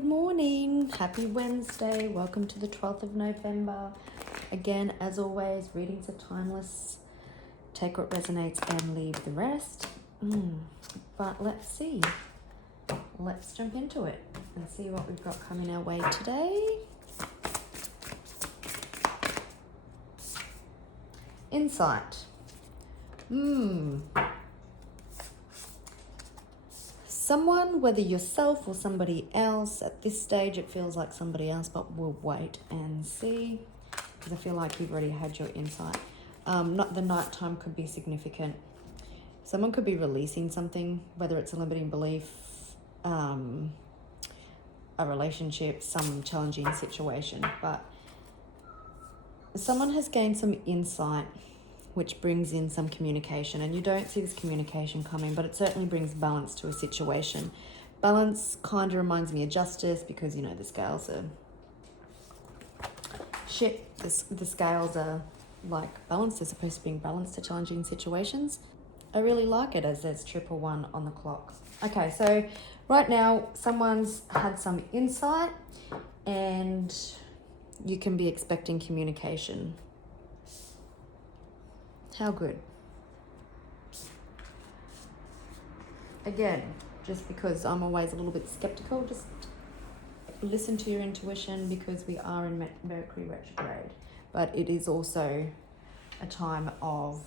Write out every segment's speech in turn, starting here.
Good morning. Happy Wednesday. Welcome to the 12th of November. Again, as always, readings are timeless. Take what resonates and leave the rest. But let's see. Let's jump into it and see what we've got coming our way today. Insight. Someone, whether yourself or somebody else, at this stage it feels like somebody else, but we'll wait and see, because I feel like you've already had your insight. Not the nighttime could be significant. Someone could be releasing something, whether it's a limiting belief, a relationship, some challenging situation, but someone has gained some insight which brings in some communication, and you don't see this communication coming, but it certainly brings balance to a situation. Balance kind of reminds me of justice, because you know the scales are shit. The scales are like balanced. They're supposed to bring balance to challenging situations. I really like it as there's 111 on the clock. Okay, so right now someone's had some insight and you can be expecting communication. How good. Again, just because I'm always a little bit skeptical, just listen to your intuition, because we are in Mercury retrograde, but it is also a time of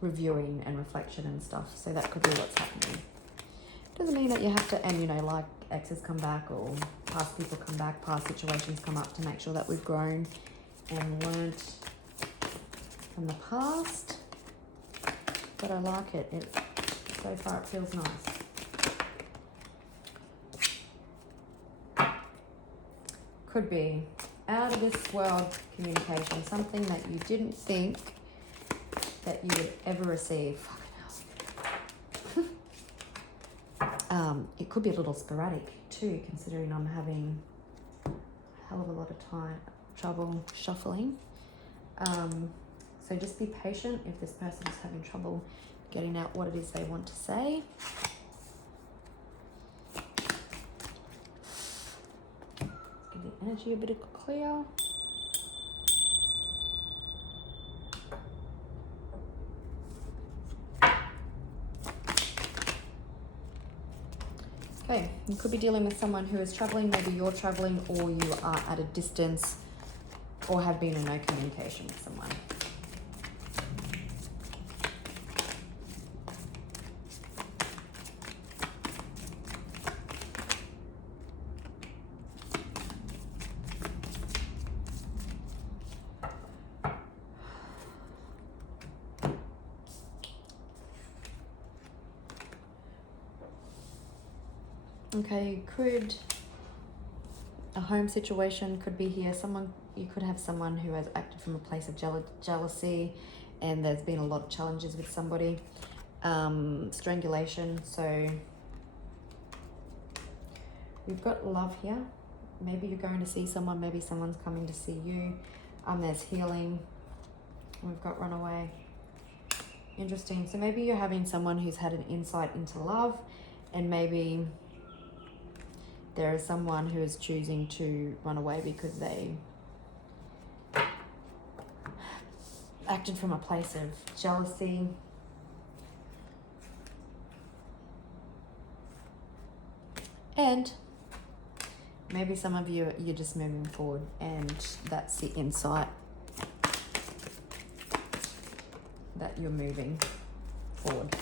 reviewing and reflection and stuff, so that could be what's happening. Doesn't mean that you have to, and you know, like exes come back or past people come back, past situations come up, to make sure that we've grown and learnt from the past. But I like it. So far it feels nice. Could be out of this world communication, something that you didn't think that you would ever receive. Fucking hell. It could be a little sporadic too, considering I'm having a hell of a lot of trouble shuffling. So just be patient if this person is having trouble getting out what it is they want to say. Give the energy a bit of clear. Okay, you could be dealing with someone who is traveling. Maybe you're traveling, or you are at a distance, or have been in no communication with someone. Okay, a home situation could be here. You could have someone who has acted from a place of jealousy, and there's been a lot of challenges with somebody. Strangulation. So we've got love here. Maybe you're going to see someone, maybe someone's coming to see you. There's healing. We've got runaway. Interesting. So maybe you're having someone who's had an insight into love, and maybe there is someone who is choosing to run away because they acted from a place of jealousy. And maybe some of you're just moving forward, and that's the insight that you're moving forward.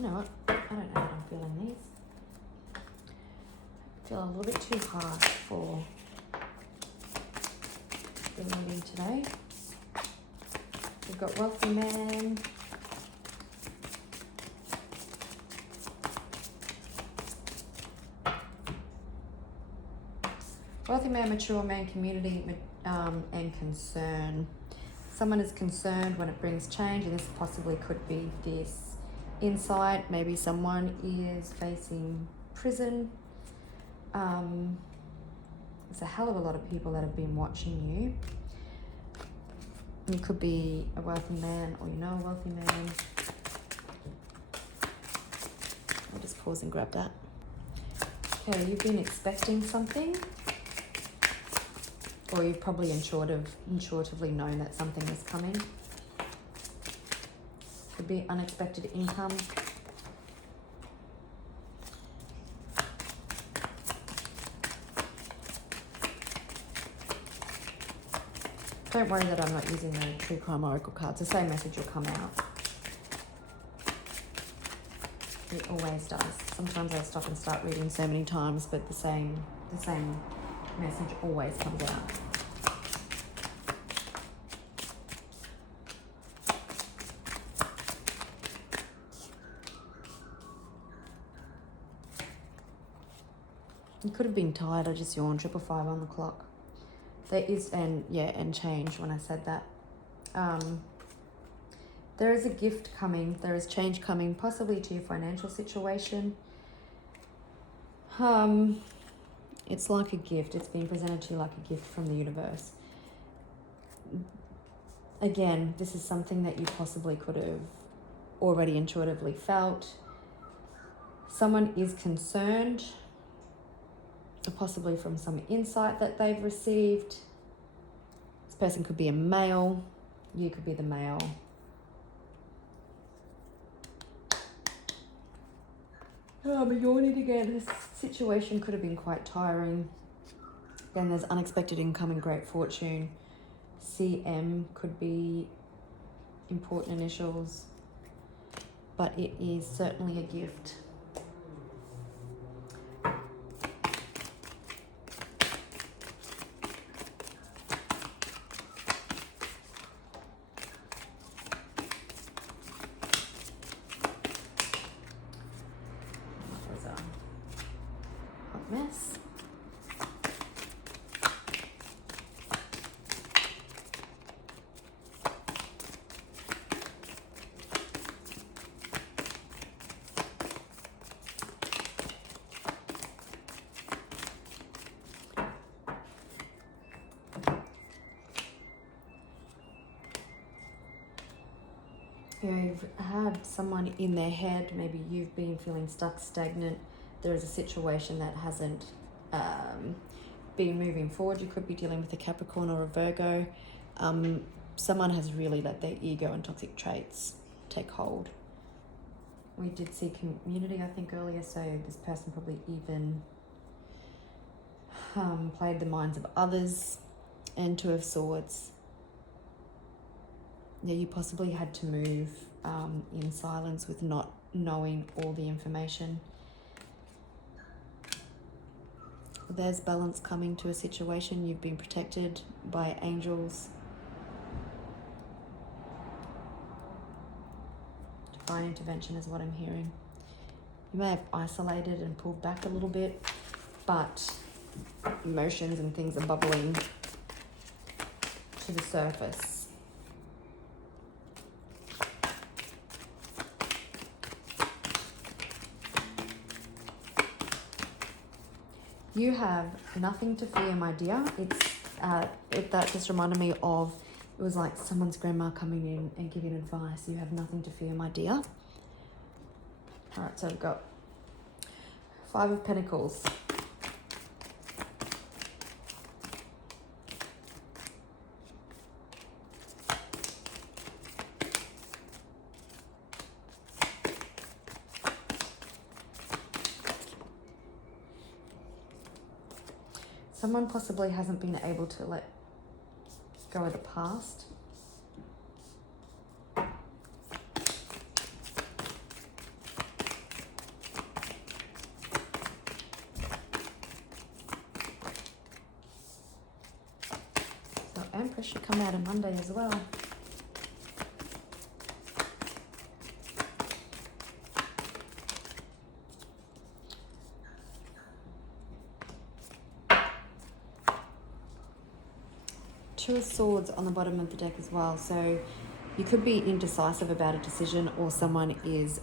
You know what? I don't know how I'm feeling these. I feel a little bit too harsh for the reading today. We've got wealthy man. Wealthy man, mature man, community, and concern. Someone is concerned when it brings change, and this possibly could be this insight. Maybe someone is facing prison. There's a hell of a lot of people that have been watching you. You could be a wealthy man, or you know a wealthy man. I'll just pause and grab that. Okay, you've been expecting something, or you've probably intuitively known that something is coming. Could be unexpected income. Don't worry that I'm not using the True Crime Oracle cards. The same message will come out. It always does. Sometimes I stop and start reading so many times, but the same message always comes out. You could have been tired. I just yawned. 555 on the clock. There is, and change when I said that. There is a gift coming. There is change coming, possibly to your financial situation. It's like a gift. It's been presented to you like a gift from the universe. Again, this is something that you possibly could have already intuitively felt. Someone is concerned, possibly from some insight that they've received. This person could be a male. You could be the male. Oh, I'm yawning again. This situation could have been quite tiring. Again, there's unexpected income and great fortune. CM could be important initials, but it is certainly a gift. Mess. You've had someone in their head, maybe you've been feeling stuck, stagnant. There is a situation that hasn't been moving forward. You could be dealing with a Capricorn or a Virgo. Someone has really let their ego and toxic traits take hold. We did see community, I think, earlier, so this person probably even played the minds of others. And Two of Swords. Yeah, you possibly had to move in silence with not knowing all the information. There's balance coming to a situation. You've been protected by angels. Divine intervention is what I'm hearing. You may have isolated and pulled back a little bit, but emotions and things are bubbling to the surface. You have nothing to fear, my dear. That just reminded me of, it was like someone's grandma coming in and giving advice. You have nothing to fear, my dear. All right, so we've got Five of Pentacles. Someone possibly hasn't been able to let go of the past. So Empress should come out on Monday as well. Two of Swords on the bottom of the deck as well. So you could be indecisive about a decision, or someone is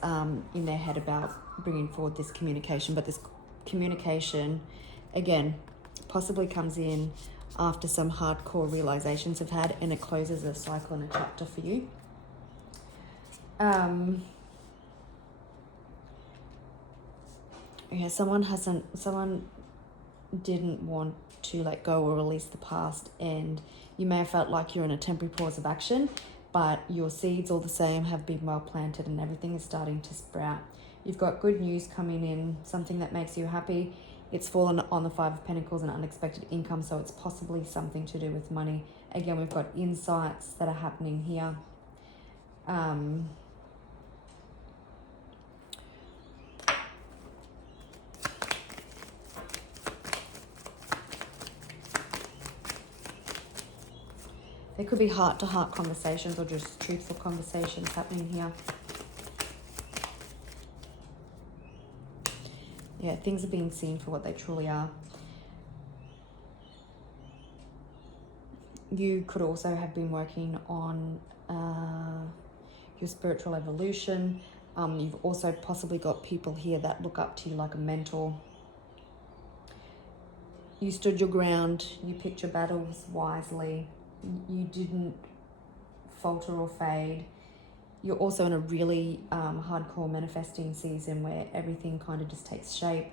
in their head about bringing forward this communication. But this communication, again, possibly comes in after some hardcore realizations have had, and it closes a cycle and a chapter for you. Yeah, someone didn't want to let go or release the past, and you may have felt like you're in a temporary pause of action, but your seeds all the same have been well planted and everything is starting to sprout. You've got good news coming in, something that makes you happy. It's fallen on the Five of Pentacles and unexpected income, so it's possibly something to do with money. Again, we've got insights that are happening here. There could be heart-to-heart conversations or just truthful conversations happening here. Yeah, things are being seen for what they truly are. You could also have been working on your spiritual evolution. You've also possibly got people here that look up to you like a mentor. You stood your ground. You picked your battles wisely. You didn't falter or fade. You're also in a really hardcore manifesting season where everything kind of just takes shape.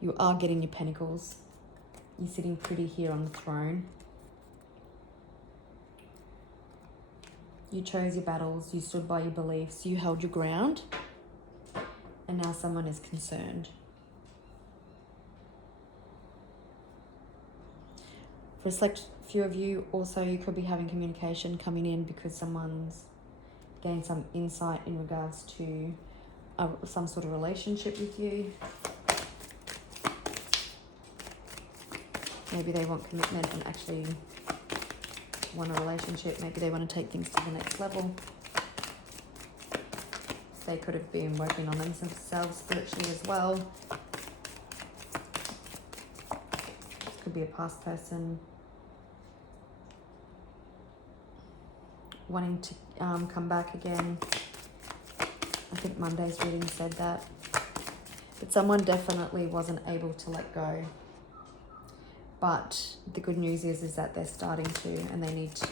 You are getting your pentacles. You're sitting pretty here on the throne. You chose your battles. You stood by your beliefs. You held your ground. And now someone is concerned. For a select few of you, also you could be having communication coming in because someone's gained some insight in regards to some sort of relationship with you. Maybe they want commitment and actually want a relationship. Maybe they want to take things to the next level. They could have been working on themselves spiritually as well. This could be a past person wanting to come back again. I think Monday's reading said that. But someone definitely wasn't able to let go. But the good news is that they're starting to, and they need to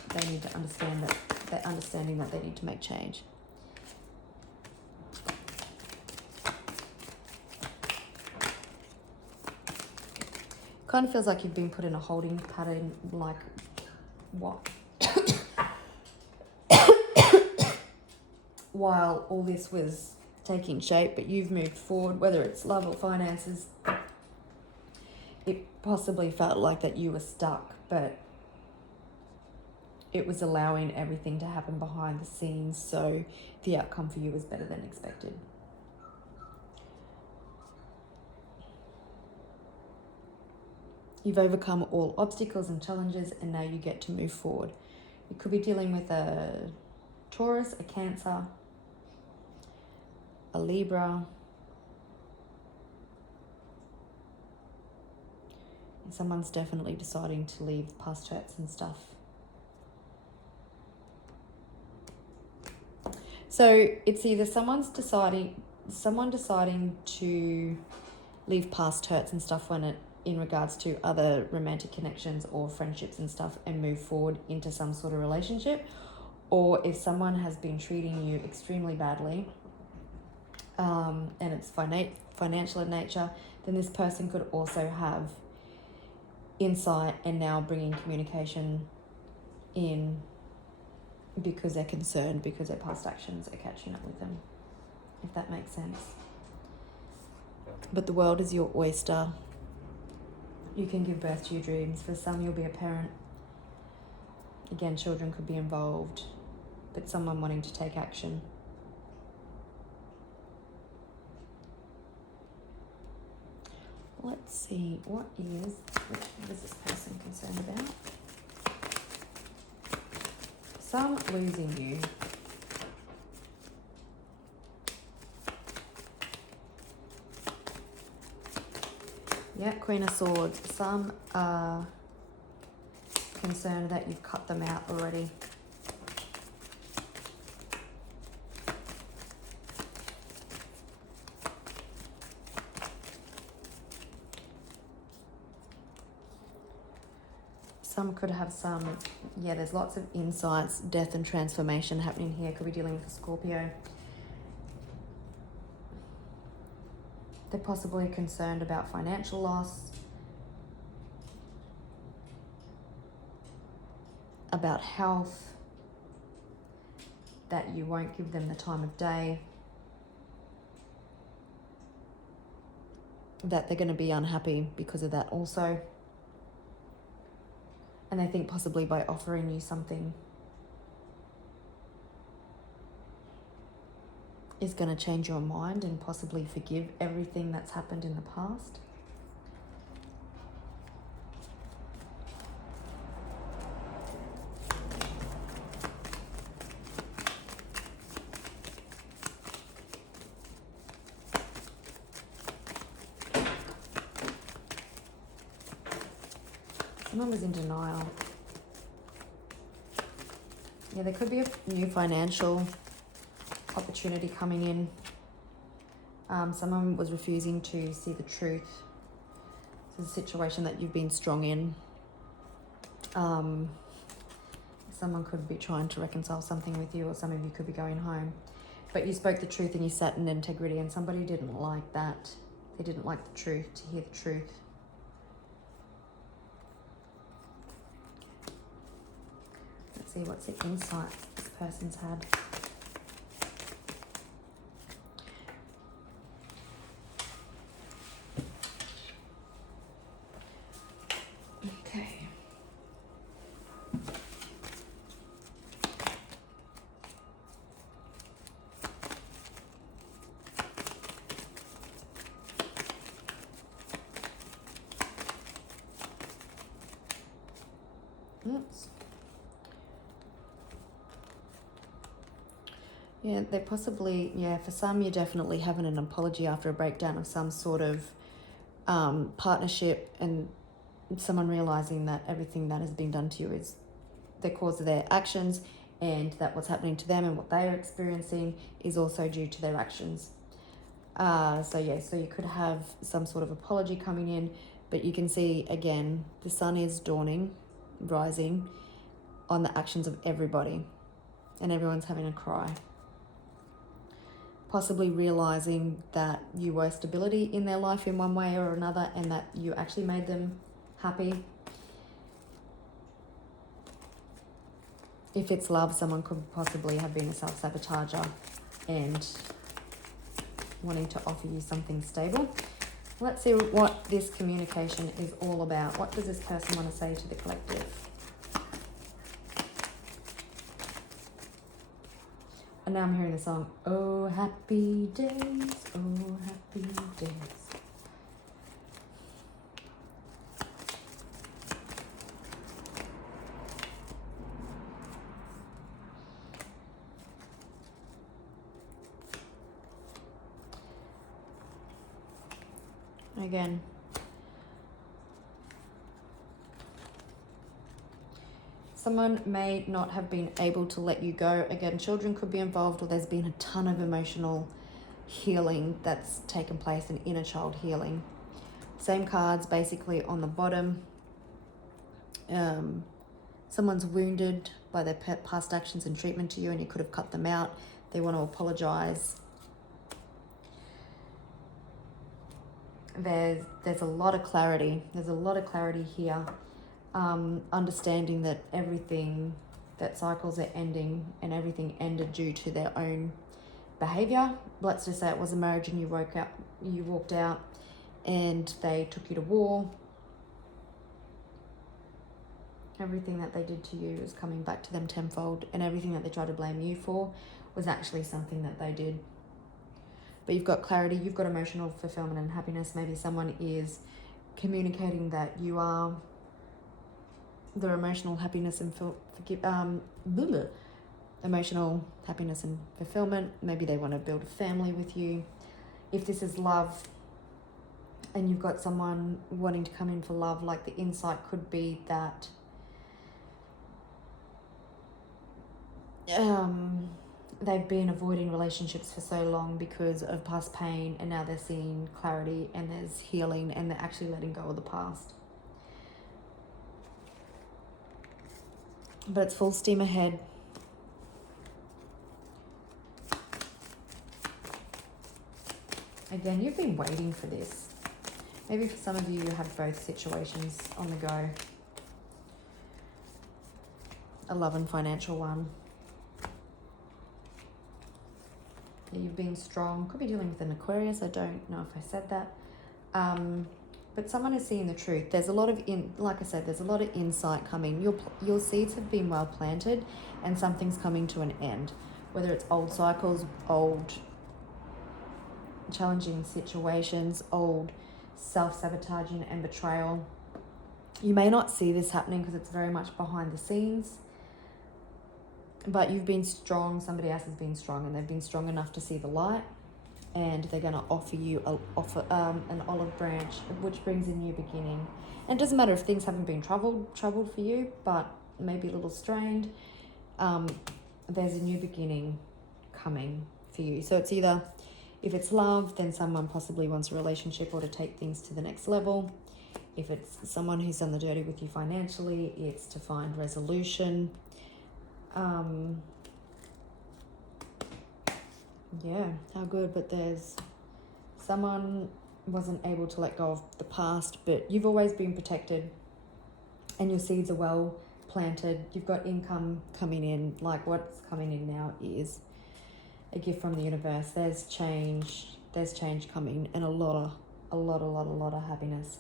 understand that they're understanding that they need to make change. Kind of feels like you've been put in a holding pattern, like what? While all this was taking shape, but you've moved forward, whether it's love or finances. It possibly felt like that you were stuck, but it was allowing everything to happen behind the scenes, so the outcome for you was better than expected. You've overcome all obstacles and challenges, and now you get to move forward. You could be dealing with a Taurus, a Cancer, a Libra. And someone's definitely deciding to leave past hurts and stuff. So it's either someone deciding to leave past hurts and stuff in regards to other romantic connections or friendships and stuff and move forward into some sort of relationship, or if someone has been treating you extremely badly, and it's financial in nature, then this person could also have insight and now bringing communication in because they're concerned, because their past actions are catching up with them, if that makes sense. But the world is your oyster. You can give birth to your dreams. For some, you'll be a parent. Again, children could be involved, but someone wanting to take action. Let's see, what is this person concerned about? Some losing you. Yeah, Queen of Swords. Some are concerned that you've cut them out already. Some could have some, yeah, there's lots of insights, death and transformation happening here. Could be dealing with a Scorpio. They're possibly concerned about financial loss, about health, that you won't give them the time of day, that they're going to be unhappy because of that also. And they think possibly by offering you something is going to change your mind and possibly forgive everything that's happened in the past. Someone was in denial. Yeah, there could be a new financial opportunity coming in. Someone was refusing to see the truth. It's a situation that you've been strong in. Someone could be trying to reconcile something with you, or some of you could be going home. But you spoke the truth and you sat in integrity, and somebody didn't like that. They didn't like the truth, to hear the truth. Let's see what's the insight this person's had. Okay. Oops. Yeah, they're possibly, for some you're definitely having an apology after a breakdown of some sort of partnership, and someone realizing that everything that has been done to you is the cause of their actions, and that what's happening to them and what they are experiencing is also due to their actions. So you could have some sort of apology coming in, but you can see again, the sun is dawning, rising on the actions of everybody, and everyone's having a cry. Possibly realizing that you were stability in their life in one way or another, and that you actually made them happy. If it's love, someone could possibly have been a self-sabotager and wanting to offer you something stable. Let's see what this communication is all about. What does this person want to say to the collective? And now I'm hearing the song, oh happy days, oh happy days. Again, someone may not have been able to let you go. Again, children could be involved, or there's been a ton of emotional healing that's taken place, and inner child healing. Same cards basically on the bottom. Someone's wounded by their past actions and treatment to you, and you could have cut them out. They want to apologize. There's a lot of clarity. There's a lot of clarity here. Understanding that everything, that cycles are ending, and everything ended due to their own behavior. Let's just say it was a marriage and you walked out and they took you to war. Everything that they did to you is coming back to them tenfold, and everything that they tried to blame you for was actually something that they did. But you've got clarity, you've got emotional fulfillment and happiness. Maybe someone is communicating that you are their emotional happiness and emotional happiness and fulfillment. Maybe they want to build a family with you. If this is love and you've got someone wanting to come in for love, like the insight could be that they've been avoiding relationships for so long because of past pain, and now they're seeing clarity and there's healing, and they're actually letting go of the past. but it's full steam ahead. Again, you've been waiting for this. Maybe for some of you, you have both situations on the go. A love and financial one. Yeah, you've been strong. Could be dealing with an Aquarius. I don't know if I said that. But someone is seeing the truth. There's a lot of, like I said, there's a lot of insight coming. Your seeds have been well planted and something's coming to an end. Whether it's old cycles, old challenging situations, old self-sabotaging and betrayal. You may not see this happening because it's very much behind the scenes, but you've been strong. Somebody else has been strong, and they've been strong enough to see the light, and they're going to offer you an olive branch, which brings a new beginning. And it doesn't matter if things haven't been troubled for you, but maybe a little strained. There's a new beginning coming for you. So it's either, if it's love, then someone possibly wants a relationship or to take things to the next level. If it's someone who's done the dirty with you financially, it's to find resolution. Yeah, how good. But there's someone wasn't able to let go of the past, but you've always been protected and your seeds are well planted. You've got income coming in. Like, what's coming in now is a gift from the universe. There's change coming, and a lot of happiness.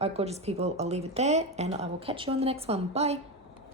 All right, gorgeous people, I'll leave it there and I will catch you on the next one. Bye.